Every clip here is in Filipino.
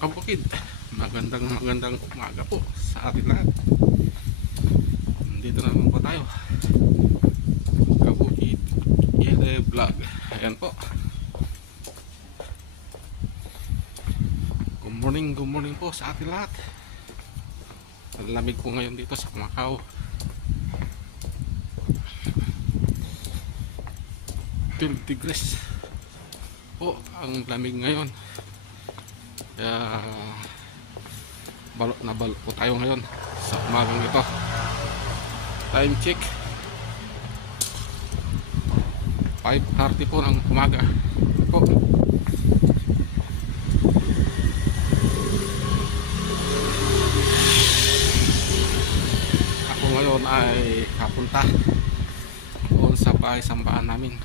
kabukid, magandang umaga po sa atin lahat. Dito naman po tayo, Kabukid Ile Vlog. Ayan po. Good morning po sa atin lahat. Ang lamig po ngayon dito sa Macau. 12 degrees po ang lamig ngayon. Kaya balot na balot po tayo ngayon sa umagang ito. Time check 5:30 po ng umaga po. Ako ngayon ay kapunta doon sa bahay sambahan namin.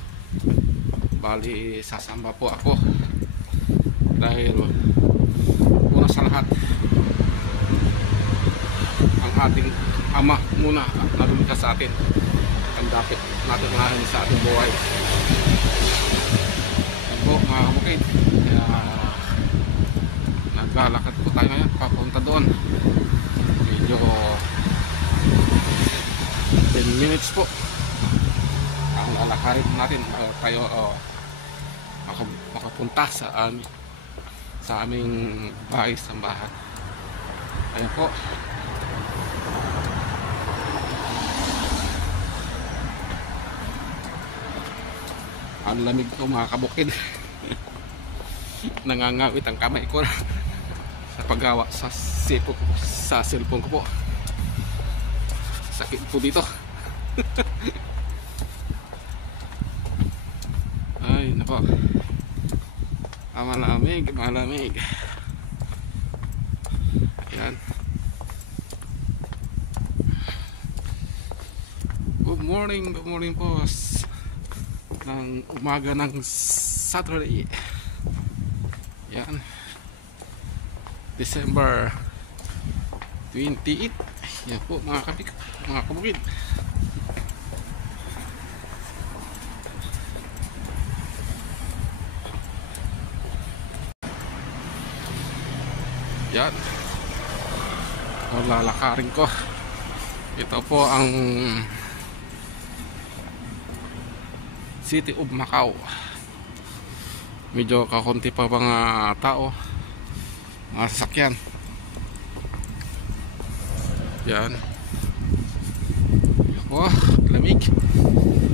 Bali sasamba po ako dahil una sa lahat ang ating ama muna na lumikha sa atin ang dapat natin unahin sa ating buhay. Yan po mga kabukid, kaya naglalakad po tayo ngayon papunta doon. Medyo 10 minutes po ang lalakarin natin tayo makapunta sa aming bahay sambahan. Ayan po. Ang lamig ko mga kabukid. Nangangawit ang kamay ko sa paggawa sa cellphone ko po. Sakit po dito. Ay nako, malamig. Ayan. Good morning po ng umaga ng Saturday. Yan, December 28. Yan po mga kabukid. Yan, lalakarin ko. Ito po ang City of Macau. Medyo kakunti pa mga tao, mga sasakyan. Yan. Oh, lamig.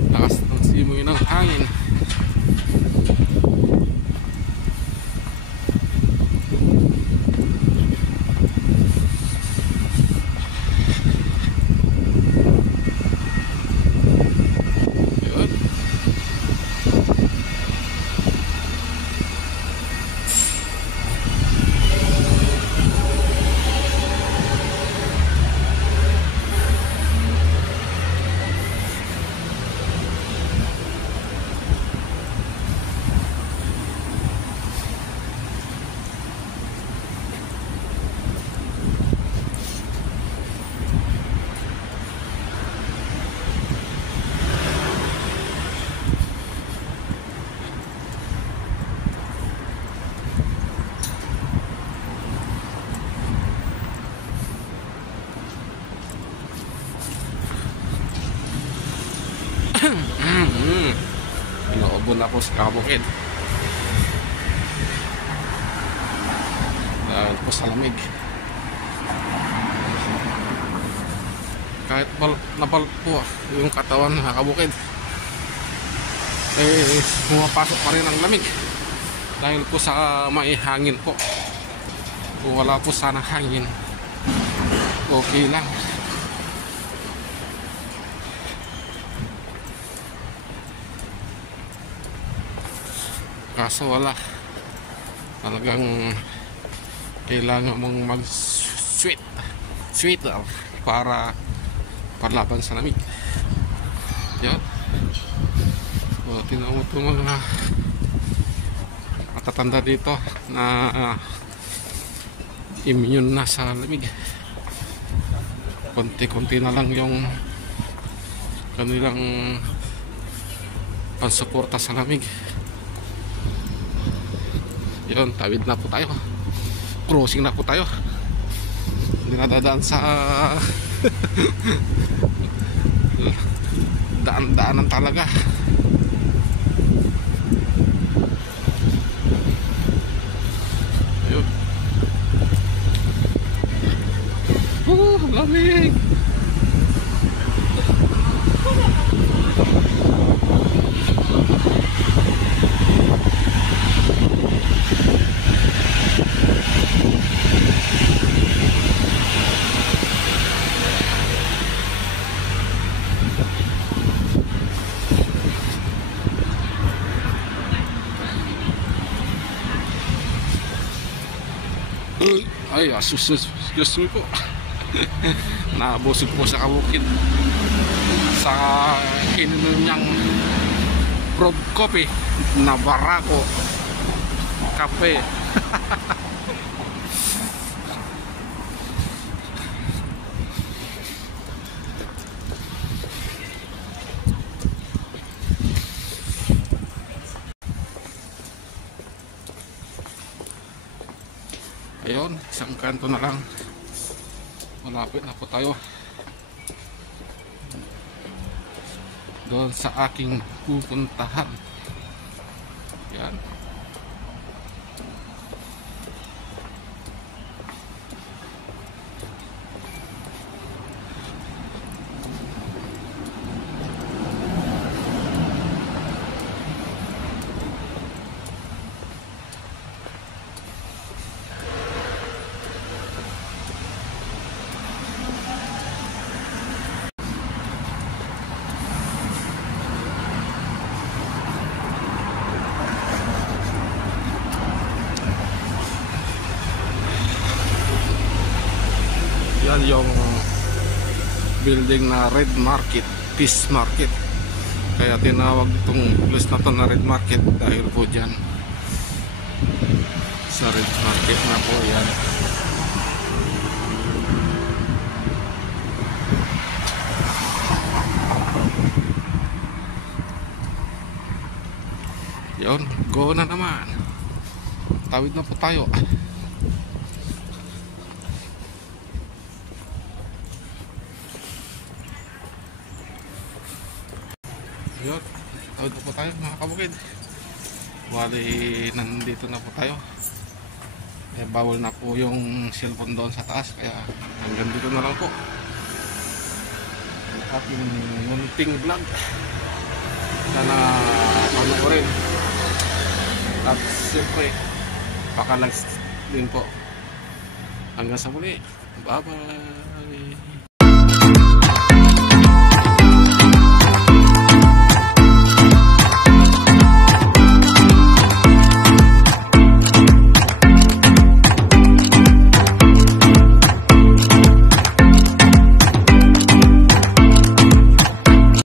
Lakas ng simoy ng hangin. Inuubon ako sa kabukid dahil po sa lamig. Kahit nabalot po yung katawan ng kabukid, pumapasok pa rin ang lamig dahil po sa may hangin po. Kung wala po sana hangin, okay lang. Kaso wala, talagang kailangan mong mag-sweater para panlaban sa lamig. Yan. O, tinawag ito mga matatanda dito na immune na sa lamig. Konti-konti na lang yung kanilang pansuporta sa lamig. Yun, tawid na po tayo. crossing na po tayo. Hindi na dadaan sa daan-daanan talaga. Ayun. Lamig. Ay, excuse me po. Nabusog po sa kabukid sa ininom niyang prod coffee na Barako kape. Ayun, isang kanto na lang. Malapit na po tayo doon sa aking pupuntahan. Yan. Yan yung building na Red Market, Peace Market. Kaya tinawag itong place na to na Red Market dahil po dyan sa Red Market na po yan. Yun, go na naman. Tawid na po tayo. Yun, tawid na po tayo mga kabukid. Bali, nandito na po tayo. Bawal na po yung cellphone doon sa taas, kaya hanggang dito na lang po ang ating munting vlog. Sana panoorin. At siyempre paka-likes din po. Hanggang sa muli. Bye bye.